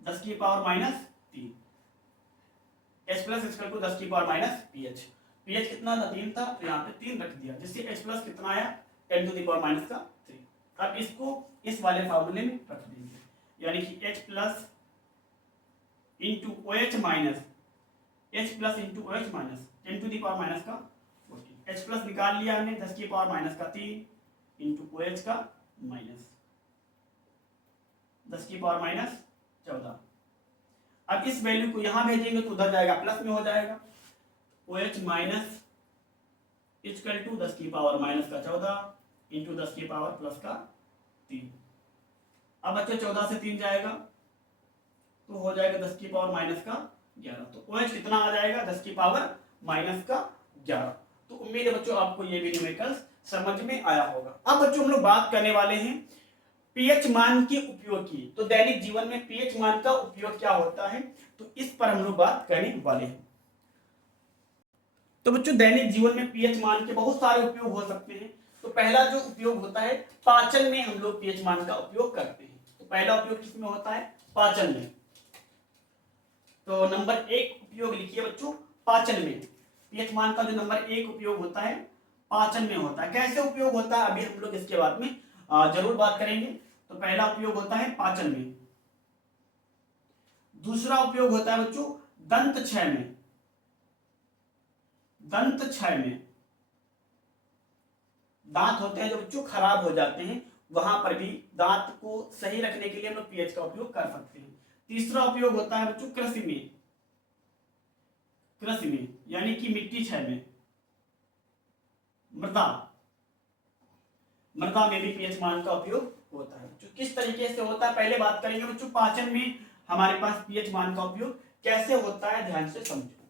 10 की power -3, H plus equal to 10 की पावर -pH। pH कितना था 3 था, तो यहाँ पे 3 रख दिया, जिससे H प्लस कितना आया 10 टू द पावर -3। अब इसको इस वाले फार्मूले में रख देंगे, यानी कि H plus into OH minus, H plus into OH minus 10 to the power -14। H plus निकाल लिया हमने 10 की पावर -3 इंटू OH का माइनस 10 की पावर -14। अब इस वैल्यू को यहां भेजेंगे तो उधर जाएगा प्लस में हो जाएगा, OH माइनस इक्वल टू 10 की पावर -14 इंटू 10 की पावर +3। अब बच्चे 14 से 3 जाएगा तो हो जाएगा 10 की पावर -11। तो OH कितना आ जाएगा 10 की पावर -11। तो उम्मीद है बच्चों आपको ये भी न्यूमेरिकल्स समझ में आया होगा। अब बच्चों हम लोग बात करने वाले हैं पीएच मान के उपयोग की। तो दैनिक जीवन में पीएच मान का उपयोग क्या होता है, तो इस पर हम लोग बात करने वाले हैं। तो बच्चों दैनिक जीवन में पीएच मान के बहुत सारे उपयोग हो सकते हैं। तो पहला जो उपयोग होता है, पाचन में हम लोग पीएच मान का उपयोग करते हैं। तो पहला उपयोग किसमें होता है, पाचन में। तो नंबर 1 उपयोग लिखिए बच्चों, पाचन में। पीएच मान का जो नंबर 1 उपयोग होता है पाचन में होता है। कैसे उपयोग होता है अभी हम लोग इसके बाद में जरूर बात करेंगे। तो पहला उपयोग होता है पाचन में। दूसरा उपयोग होता है बच्चों दंत क्षय में। दंत क्षय में, दांत होते हैं जो बच्चों खराब हो जाते हैं, वहां पर भी दांत को सही रखने के लिए हम लोग पीएच का उपयोग कर सकते हैं। तीसरा उपयोग होता है बच्चों कृषि में। कृषि में यानी कि मिट्टी क्षय में, मृदा मृदा में भी पीएच मान का उपयोग होता है। जो किस तरीके से होता है पहले बात करेंगे बच्चों। पाचन में हमारे पास पीएच मान का उपयोग कैसे होता है, ध्यान से समझो।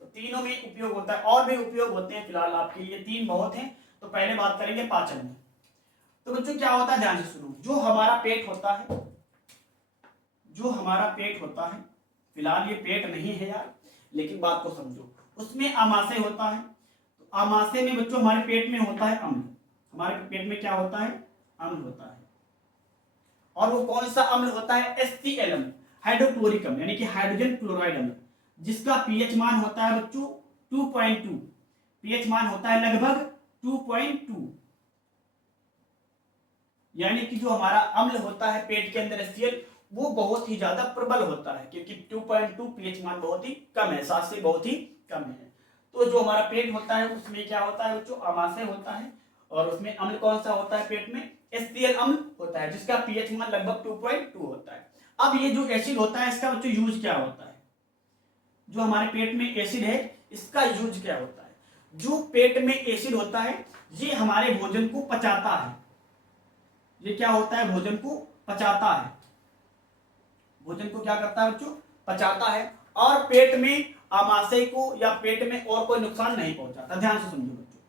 तो तीनों में उपयोग होता है, और भी उपयोग होते हैं, फिलहाल आपके लिए 3 बहुत हैं। तो पहले बात करेंगे पाचन में। तो बच्चों क्या होता है, ध्यान से सुनो। जो हमारा पेट होता है, जो हमारा पेट होता है, फिलहाल ये पेट नहीं है यार, लेकिन बात को समझो। उसमें आमाशय होता है। तो आमाशय में बच्चों हमारे पेट में होता है अम्ल। हमारे पेट में क्या होता है, अम्ल होता है। और वो कौन सा अम्ल होता है, HCl अम्ल, हाइड्रोक्लोरिक अम्ल, यानी कि हाइड्रोजन क्लोराइड अम्ल, जिसका पीएच मान होता है बच्चों 2.2। पीएच मान होता है लगभग 2.2। यानी कि जो हमारा अम्ल होता है पेट के अंदर HCl, वो बहुत ही ज्यादा प्रबल होता है, क्योंकि 2.2 पीएच मान बहुत ही कम है, 7 से बहुत ही कम है। तो जो हमारा पेट होता है उसमें क्या होता है बच्चों, आमाशय होता है, और उसमें अम्ल कौन सा होता है, पेट में HCl अम्ल होता है, जिसका पीएच मान लगभग 2.2 होता है। अब ये जो एसिड होता है इसका बच्चों यूज क्या होता है, जो हमारे पेट में एसिड है इसका यूज क्या होता है। जो पेट में एसिड होता है ये हमारे भोजन को पचाता है। ये क्या होता है, भोजन को पचाता है। भोजन को क्या करता है बच्चों, पचाता है, और पेट में आमाशय को या पेट में और कोई नुकसान नहीं पहुंचाता। ध्यान से समझो बच्चों,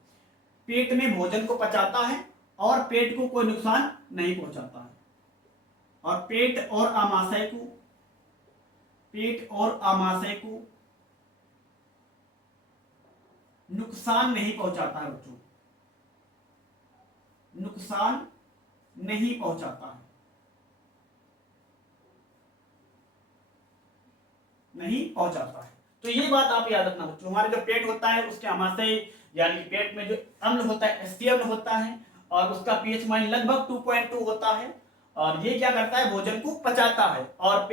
पेट में भोजन को पचाता है और पेट को कोई नुकसान नहीं पहुंचाता है। और पेट और आमाशय को, पेट और आमाशय को नुकसान नहीं पहुंचाता है बच्चों, नुकसान नहीं पहुंचाता है, नहीं पहुंचाता है। तो ये बात आप याद रखना बच्चों। हमारे जो पेट होता है उसके आमाशय यानी कि पेट में जो अम्ल होता है HCl होता है, और उसका पीएच मान लगभग 2.2 होता है, और ये क्या करता है, भोजन को पचाता है, और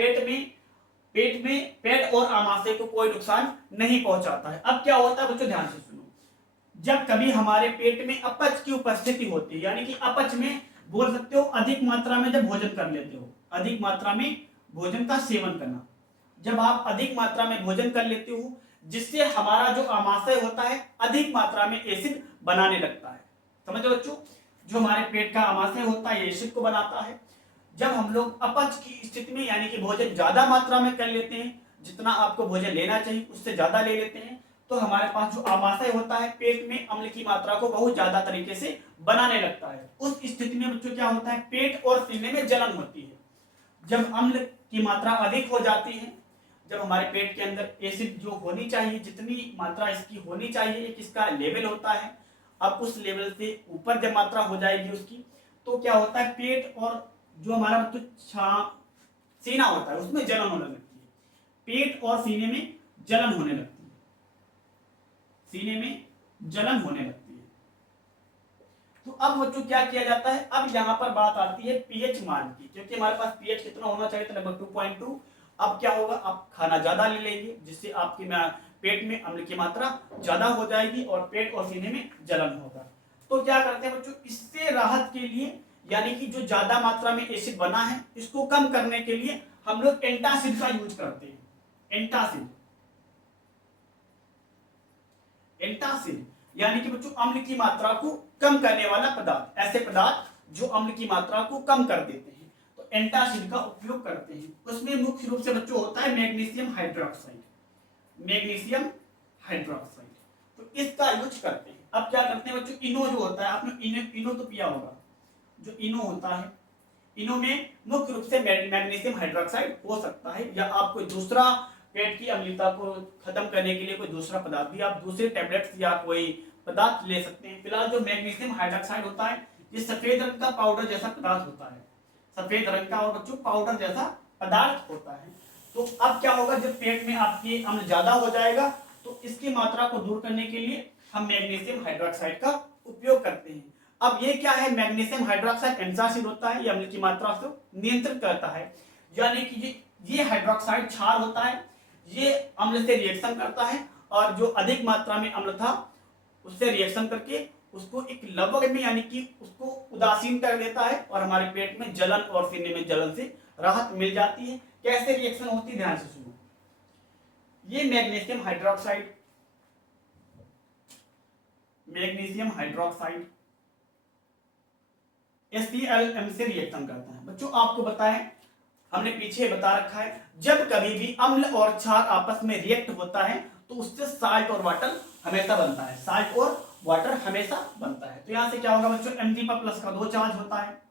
पेट और आमाशय को कोई नुकसान नहीं पहुंचाता है। अब क्या होता है बच्चों, ध्यान से सुनो। जब कभी हमारे पेट में अपच की उपस्थिति होती है, यानी कि अपच में बोल सकते हो अधिक मात्रा में जब भोजन कर लेते हो, अधिक मात्रा में भोजन का सेवन करना, जब आप अधिक मात्रा में भोजन कर लेते हो, जिससे हमारा जो आमाशय होता है अधिक मात्रा में एसिड बनाने लगता है। समझो बच्चों, जो हमारे पेट का आमाशय होता है एसिड को बनाता है। जब हम लोग अपच की स्थिति में यानी कि भोजन ज्यादा मात्रा में कर लेते हैं, जितना आपको भोजन लेना चाहिए उससे ज्यादा ले लेते हैं, तो हमारे पास जो आमाशय होता है पेट में अम्ल की मात्रा को बहुत ज्यादा तरीके से बनाने लगता है। उस स्थिति में बच्चों क्या होता है, पेट और सीने में जलन होती है। जब अम्ल की मात्रा अधिक हो जाती है, जब हमारे पेट के अंदर एसिड जो होनी चाहिए, जितनी मात्रा इसकी होनी चाहिए, एक इसका लेवल होता है, अब उस लेवल से ऊपर जब मात्रा हो जाएगी उसकी, तो क्या होता है, पेट और जो हमारा मतलब सीना होता है उसमें जलन होने लगती है। पेट और सीने में जलन होने लगती है, सीने में जलन होने लगती है। तो अब बच्चों क्या किया जाता है, अब यहाँ पर बात आती है पीएच मान की, क्योंकि हमारे पास पीएच कितना होना चाहिए था, लगभग 2.2। अब क्या होगा, आप खाना ज्यादा ले लेंगे, जिससे आपके पेट में अम्ल की मात्रा ज्यादा हो जाएगी और पेट और सीने में जलन होगा। तो क्या करते हैं बच्चों, इससे राहत के लिए, यानी कि जो ज्यादा मात्रा में एसिड बना है इसको कम करने के लिए हम लोग एंटासिड का यूज करते हैं। एंटासिड, एंटासिड यानी कि बच्चों अम्ल की मात्रा को कम करने वाला पदार्थ, ऐसे पदार्थ जो अम्ल की मात्रा को कम कर देते हैं, तो एंटासिड का उपयोग करते हैं। उसमें मुख्य रूप से बच्चों होता है मैग्नीशियम हाइड्रोक्साइड, मैग्नीशियम हाइड्रोक्साइड, तो इसका यूज करते हैं। अब क्या करते हैं बच्चों, इनो जो होता है, आपने इनो तो पिया होगा, जो इनो होता है इनमें मुख्य रूप से मैग्नीशियम हाइड्रोक्साइड हो सकता है, या आप कोई दूसरा पेट की अम्लता को खत्म करने के लिए कोई दूसरा पदार्थ भी, आप दूसरे टैबलेट्स या कोई पदार्थ ले सकते हैं। फिलहाल जो मैग्नीशियम हाइड्रोक्साइड होता है ये सफेद रंग का पाउडर जैसा पदार्थ होता है, सफेद रंग का और बच्चों पाउडर जैसा पदार्थ होता है। तो अब क्या होगा, जब पेट में आपके अम्ल ज्यादा हो जाएगा तो इसकी मात्रा को दूर करने के लिए हम मैग्नीशियम हाइड्रोक्साइड का उपयोग करते हैं। अब ये क्या है, मैग्नीशियम हाइड्रोक्साइड एंटासिड होता है, ये अम्ल की मात्रा को नियंत्रित करता है, यानी कि ये हाइड्रोक्साइड क्षार होता है, ये अम्ल से रिएक्शन करता है और जो अधिक मात्रा में अम्ल था उससे रिएक्शन करके उसको एक लवण में यानी कि उसको उदासीन कर देता है और हमारे पेट में जलन और सीने में जलन से राहत मिल जाती है। कैसे रिएक्शन होती है, ध्यान से सुनो। ये मैग्नीशियम हाइड्रोक्साइड HCl से रिएक्शन करता है। बच्चों आपको बताएं, हमने पीछे बता रखा है, जब कभी भी अम्ल और क्षार आपस में रिएक्ट होता है तो उससे साल्ट और वाटर हमेशा बनता है, साल्ट और वाटर हमेशा बनता है। तो यहां से क्या होगा बच्चों, Mg पर प्लस का 2 चार्ज होता है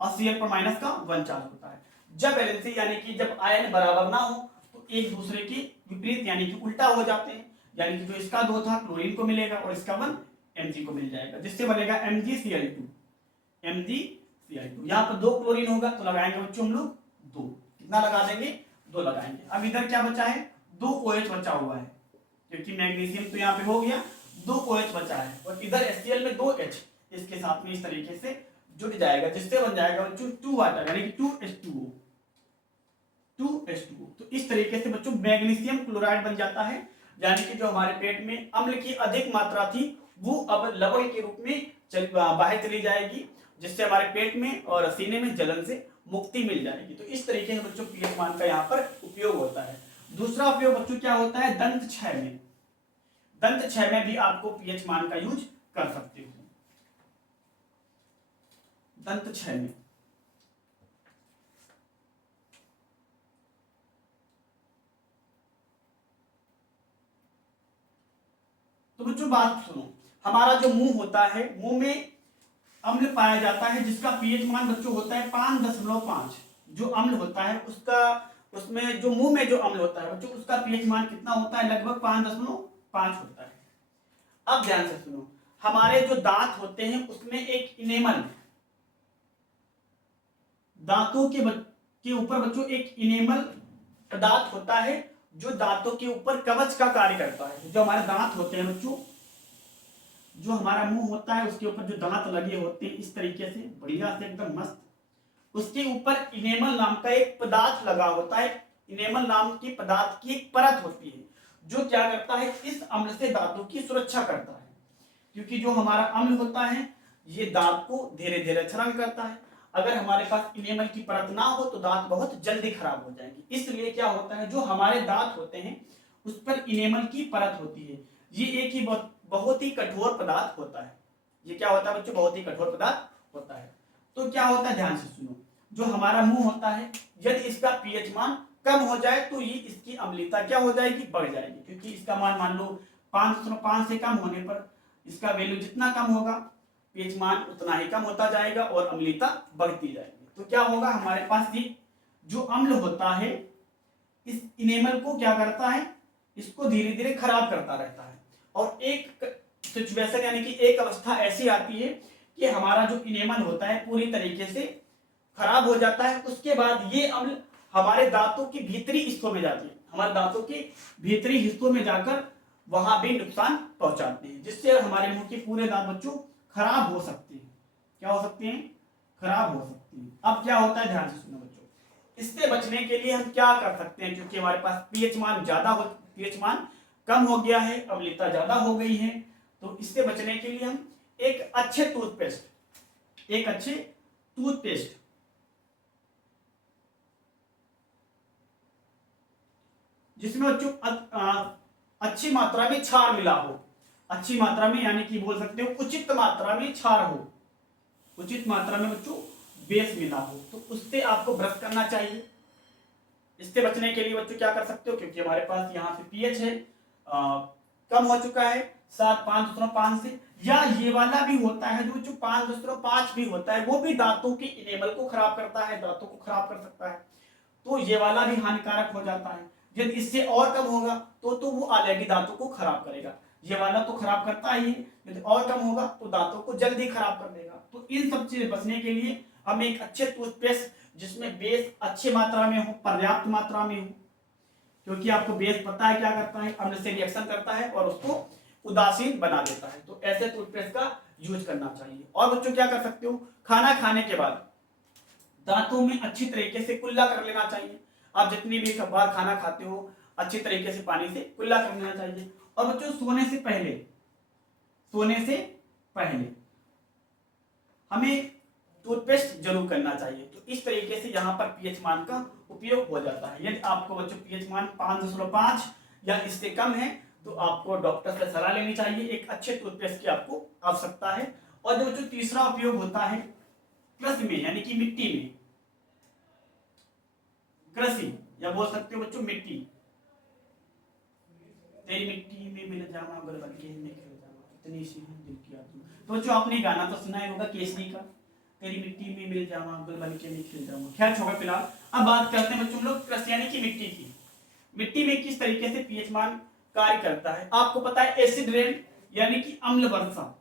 और Cl पर माइनस का 1 चार्ज होता है। जब वैलेंसी यानी कि जब आयन बराबर ना हो तो एक दूसरे के विपरीत यानी कि उल्टा हो जाते हैं, यानी कि जो इसका 2 था क्लोरीन को मिलेगा और इसका 1 Mg को मिल जाएगा, जिससे बनेगा MgCl2। यहाँ पर 2 क्लोरीन होगा तो लगाएंगे बच्चों हम लोग 2, कितना लगा देंगे, 2 लगाएंगे। अब इधर क्या बचा है, 2 OH बचा हुआ है, क्योंकि मैग्नीशियम तो यहाँ पे हो गया, 2 OH बचा है और इधर HCl में 2 H इसके साथ में इस तरीके से जुड़ जाएगा, जिससे बन जाएगा बच्चों 2 वाटर यानी कि 2H2O। तो इस तरीके से बच्चों मैग्नीशियम क्लोराइड बन जाता है, यानी कि जो हमारे पेट में अम्ल की अधिक मात्रा थी वो अब लवण के रूप में बाहर चली जाएगी, जिससे हमारे पेट में और सीने में जलन से मुक्ति मिल जाएगी। तो इस तरीके से बच्चों पीएच मान का यहाँ पर उपयोग होता है। दूसरा उपयोग बच्चों क्या होता है, दंत क्षय में। दंत क्षय में भी आपको पीएच मान का यूज कर सकते हो। दंत क्षय में तो बच्चों बात सुनो, हमारा जो मुंह होता है, मुंह में अम्ल पाया जाता है जिसका पीएच मान बच्चों होता है 5.5। जो अम्ल होता है उसका, उसमें जो मुंह में जो अम्ल होता है बच्चों उसका पीएच मान कितना होता है, लगभग 5.5 होता है। अब ध्यान से सुनो, हमारे जो दांत होते हैं उसमें एक इनेमल, दांतों के ऊपर बच्चों एक इनेमल पदार्थ होता है जो दांतों के ऊपर कवच का कार्य करता है। जो हमारे दांत होते हैं बच्चों, जो हमारा मुंह होता है उसके ऊपर जो दांत लगे होते हैं इस तरीके से बढ़िया से एकदम मस्त, उसके ऊपर इनेमल नाम का एक पदार्थ लगा होता है। इनेमल नाम के पदार्थ की एक परत होती है जो क्या करता है, इस अम्ल से दांतों की सुरक्षा करता है, क्योंकि जो हमारा अम्ल होता है ये दांत को धीरे धीरे क्षरण करता है। अगर हमारे पास इनेमल की परत ना हो तो दांत बहुत जल्दी खराब हो जाएंगे। इसलिए क्या होता है, जो हमारे दांत होते हैं उस पर इनेमल की परत होती है। ये एक ही बहुत ही कठोर पदार्थ होता है। ये क्या होता है बच्चों, बहुत ही कठोर पदार्थ होता है। तो क्या होता है, ध्यान से सुनो, जो हमारा मुंह होता है यदि इसका पीएच मान कम हो जाए तो ये इसकी अम्लता क्या हो जाएगी, बढ़ जाएगी, क्योंकि इसका मान मान लो 5 से कम होने पर इसका वैल्यू जितना कम होगा पीएच मान उतना ही कम होता जाएगा और अम्लता बढ़ती जाएगी। तो क्या होगा, हमारे पास ये जो अम्ल होता है इस इनेमल को क्या करता है, इसको धीरे धीरे खराब करता रहता है। और एक सिचुएशन यानी कि एक अवस्था ऐसी आती है कि हमारा जो इनेमल होता है पूरी तरीके से खराब हो जाता है। उसके बाद ये अम्ल हमारे दांतों के भीतरी हिस्सों में जाती है, हमारे दांतों के भीतरी हिस्सों में जाकर वहां भी नुकसान पहुंचाते हैं, जिससे हमारे मुंह के पूरे दांत बच्चों खराब हो सकते हैं। क्या हो सकते हैं, खराब हो सकते हैं। अब क्या होता है, ध्यान से सुनो बच्चों, इससे बचने के लिए हम क्या कर सकते हैं, क्योंकि हमारे पास पीएच मान पीएच मान कम हो गया है, अम्लता ज्यादा हो गई है, तो इससे बचने के लिए हम एक अच्छे टूथपेस्ट जिसमें बच्चों अच्छी मात्रा में क्षार मिला हो, अच्छी मात्रा में यानी कि बोल सकते हो उचित मात्रा में क्षार हो, उचित मात्रा में बच्चों बेस मिला हो, तो उससे आपको ब्रश करना चाहिए। इससे बचने के लिए बच्चों क्या कर सकते हो, क्योंकि हमारे पास यहाँ पे पीएच है कम हो चुका है, 5.5 से, या ये वाला भी होता है जो 5.5 भी होता है, वो भी दांतों के इनेमल को खराब करता है, दांतों को खराब कर सकता है। तो ये वाला भी हानिकारक हो जाता है। यदि इससे और कम होगा तो वो ऑलरेडी दांतों को खराब करेगा। ये वाला तो खराब करता ही है, यदि और कम होगा तो दांतों को जल्दी खराब कर देगा। तो इन सब चीजें बचने के लिए हमें एक अच्छे टूथपेस्ट जिसमें बेस अच्छी मात्रा में हो, पर्याप्त मात्रा में हो, क्योंकि आपको बेस पता है क्या करता है, अम्ल से रिएक्शन करता है और उसको उदासीन बना देता है। तो ऐसे टूथपेस्ट का यूज करना चाहिए। और बच्चों क्या कर सकते हो, खाना खाने के बाद दांतों में अच्छी तरीके से कुल्ला कर लेना चाहिए। आप जितनी भी बार खाना खाते हो अच्छी तरीके से पानी से कुल्ला कर लेना चाहिए। और बच्चों सोने से पहले हमें टूथपेस्ट जरूर करना चाहिए। तो इस तरीके से यहाँ पर पीएच मान का उपयोग हो जाता है। यदि आपको बच्चों पीएच मान 5.5 या इससे कम है तो आपको डॉक्टर से सलाह लेनी चाहिए। एक अच्छे टूथपेस्ट की आपको आवश्यकता है। और जो बच्चों तीसरा उपयोग होता है कृषि में, यानी कि मिट्टी में, कृषि या बोल सकते हो बच्चों मिट्टी। तेरी मिट्टी में मिल जामा अगर बनके में खेल जामा इतनी सी है दिल की आत्मा। तो बच्चों आपने गाना तो सुना ही होगा केसरी का, तेरी मिट्टी में मिल जामा गुल बनके में खिल जामा। खैर छोड़ो फिलहाल, अब बात करते हैं बच्चों हम लोग कृषि यानी कि मिट्टी की। मिट्टी में किस तरीके से पीएच मान कार्य करता है। आपको पता है एसिड रेन यानी कि अम्ल वर्षा,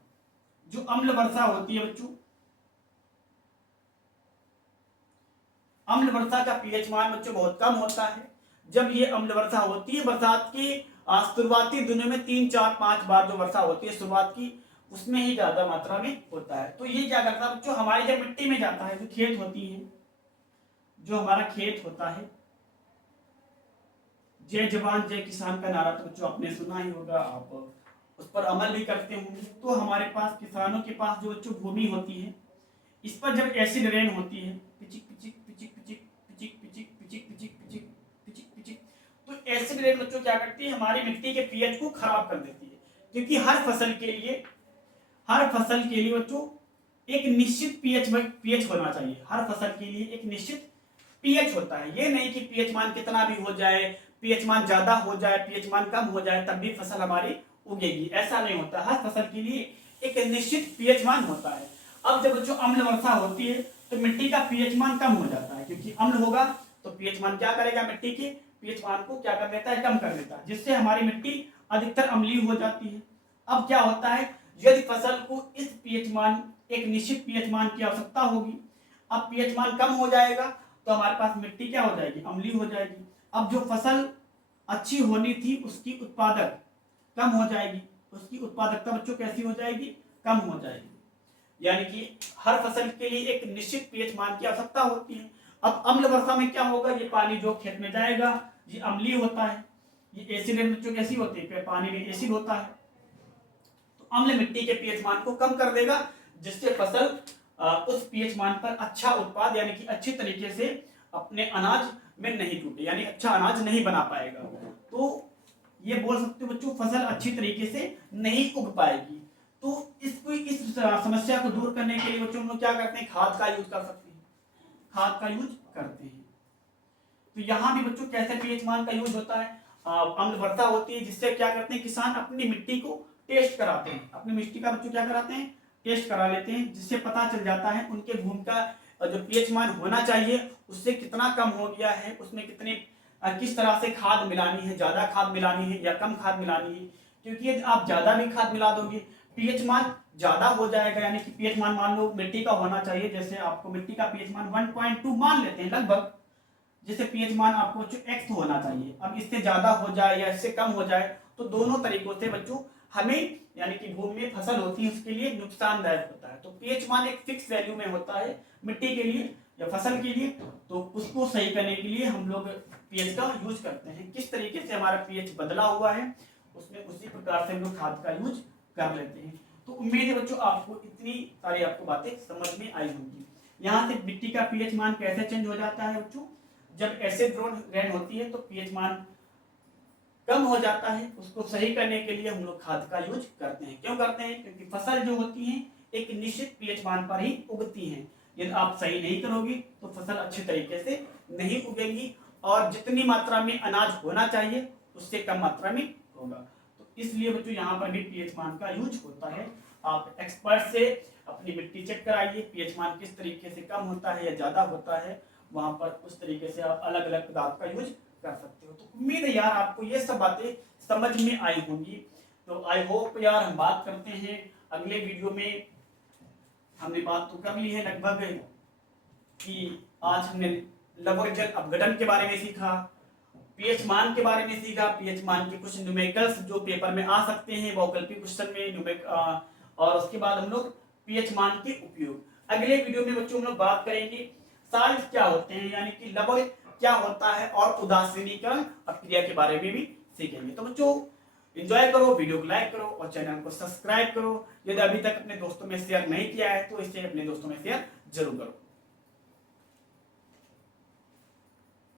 जो अम्ल वर्षा होती है बच्चों, अम्ल वर्षा का पीएच मान बच्चों बहुत कम होता है। जब ये अम्ल वर्षा होती है, बरसात की शुरुआती दिनों में 3, 4, 5 बार जो वर्षा होती है शुरुआत की, उसमें ही ज्यादा मात्रा में होता है। तो ये क्या करता है बच्चों, हमारी जब मिट्टी में जाता है, जो खेत होती है, जो हमारा खेत होता है, जय जवान जय किसान का नारा तो बच्चों आपने सुना ही होगा, आप उस पर अमल भी करते होंगे। तो हमारे पास किसानों के पास जो बच्चों भूमि होती है, इस पर जब एसिड रेन होती है, पिचिक पिचिक पिचिक पिचिक पिचिक पिचिक पिचिक पिचिक पिचिक पिचिक पिचिक, तो एसिड रेन बच्चों क्या करती है, हमारी मिट्टी के पीएच को खराब कर देती है। क्योंकि हर फसल के लिए बच्चों एक निश्चित पीएच होना चाहिए। हर फसल के लिए एक निश्चित पीएच होता है। ये नहीं कि पीएच मान कितना भी हो जाए, पीएच मान ज्यादा हो जाए, पीएच मान कम हो जाए, तब भी फसल हमारी उगेगी, ऐसा नहीं होता। हर फसल के लिए एक निश्चित पीएच मान होता है। अब जब बच्चों अम्ल वर्षा होती है तो मिट्टी का पीएच मान कम हो जाता है, क्योंकि अम्ल होगा तो पीएच मान क्या करेगा, मिट्टी के पीएच मान को क्या कर देता है, कम कर देता है, जिससे हमारी मिट्टी अधिकतर अम्लीय हो जाती है। अब क्या होता है, यदि फसल को इस पीएच मान, एक निश्चित पीएच मान की आवश्यकता होगी, अब पीएच मान कम हो जाएगा तो हमारे पास मिट्टी क्या हो जाएगी, अम्लीय हो जाएगी। अब जो फसल अच्छी होनी थी उसकी उत्पादक कम हो जाएगी, उसकी उत्पादकता बच्चों कैसी हो जाएगी, कम हो जाएगी। यानी कि हर फसल के लिए एक निश्चित पीएच मान की आवश्यकता होती है। अब अम्ल वर्षा में क्या होगा, ये पानी जो खेत में जाएगा ये अम्लीय होता है, ये एसिड बच्चों कैसी होती है, पानी में एसिड होता है, तो अम्ल मिट्टी के पीएच मान को कम कर देगा, जिससे फसल उस पीएच मान पर अच्छा उत्पाद यानी कि अच्छी तरीके से अपने अनाज में नहीं टूटे, यानी अच्छा अनाज नहीं बना पाएगा। तो ये बोल सकते हो बच्चों फसल अच्छी तरीके से नहीं उग पाएगी। तो इस समस्या को दूर करने के लिए बच्चों हम लोग क्या करते हैं, खाद का यूज कर सकते हैं, खाद का यूज करते हैं। तो यहाँ भी बच्चों कैसे पीएच मान का यूज होता है, अम्ल वर्षा होती है, जिससे क्या करते हैं किसान अपनी मिट्टी को टेस्ट कराते हैं, अपनी मिट्टी का बच्चों क्या कराते हैं, टेस्ट करा लेते हैं, जिससे पता चल जाता है उनके भूमि का जो पीएच मान होना चाहिए उससे कितना कम हो गया है, उसमें कितने किस तरह से खाद मिलानी है, ज्यादा खाद मिलानी है या कम खाद मिलानी है। क्योंकि यदि आप ज्यादा भी खाद मिला दोगे पीएच मान ज्यादा हो जाएगा, यानी कि पीएच मान मान लो मिट्टी का होना चाहिए, जैसे आपको मिट्टी का पीएच मान 1.2 मान लेते हैं लगभग, जैसे पीएच मान आपको x होना चाहिए। अब इससे ज्यादा हो जाए या इससे कम हो जाए तो दोनों तरीकों से बच्चों हमें यानी कि भूमि में फसल होती है उसके लिए नुकसानदायक होता है। तो पीएच मान एक फिक्स वैल्यू में होता है मिट्टी के लिए या फसल के लिए, तो उसको सही करने के लिए हम लोग पीएच का यूज करते हैं। किस तरीके से हमारा पीएच बदला हुआ है उसमें उसी प्रकार से हम लोग खाद का यूज कर लेते हैं। तो उम्मीद है बच्चों आपको इतनी सारी आपको बातें समझ में आई होंगी। यहाँ से मिट्टी का पीएच मान कैसे चेंज हो जाता है बच्चों, जब एसिड रेन होती है तो पीएच मान कम हो जाता है, उसको सही करने के लिए हम लोग खाद का यूज करते हैं। क्यों करते हैं, क्योंकि फसल जो होती है एक निश्चित पीएच मान पर ही उगती है। यदि आप सही नहीं करोगे तो फसल अच्छे तरीके से नहीं उगेगी और जितनी मात्रा में अनाज होना चाहिए उससे कम मात्रा में होगा। तो इसलिए बच्चों यहाँ पर भी पीएच मान का यूज होता है। आप एक्सपर्ट से अपनी मिट्टी चेक कराइए, पीएच मान किस तरीके से कम होता है या ज्यादा होता है, वहां पर उस तरीके से आप अलग अलग पदार्थ का यूज कर सकते हो। तो उम्मीद है यार आपको ये सब बातें समझ में आई होंगी। तो आई होप यार हम बात करते हैं अगले वीडियो में। हमने बात तो कर ली है लगभग कि आज हमने लवण जल अपघटन के बारे में सीखा, पीएच मान के बारे में सीखा, पीएच मान के कुछ न्यूमेरिकल्स जो पेपर में आ सकते हैं वैकल्पिक क्वेश्चन में और उसके बाद हम लोग पीएच मान के उपयोग। अगले वीडियो में बच्चों हम लोग बात करेंगे साल्ट क्या होते हैं, यानी कि लवण क्या होता है, और उदासीनीकरण अपक्रिया के बारे में भी सीखेंगे। तो बच्चों एंजॉय करो, वीडियो को लाइक करो और चैनल को सब्सक्राइब करो। यदि अभी तक अपने दोस्तों में शेयर नहीं किया है तो इसे अपने दोस्तों में शेयर जरूर करो।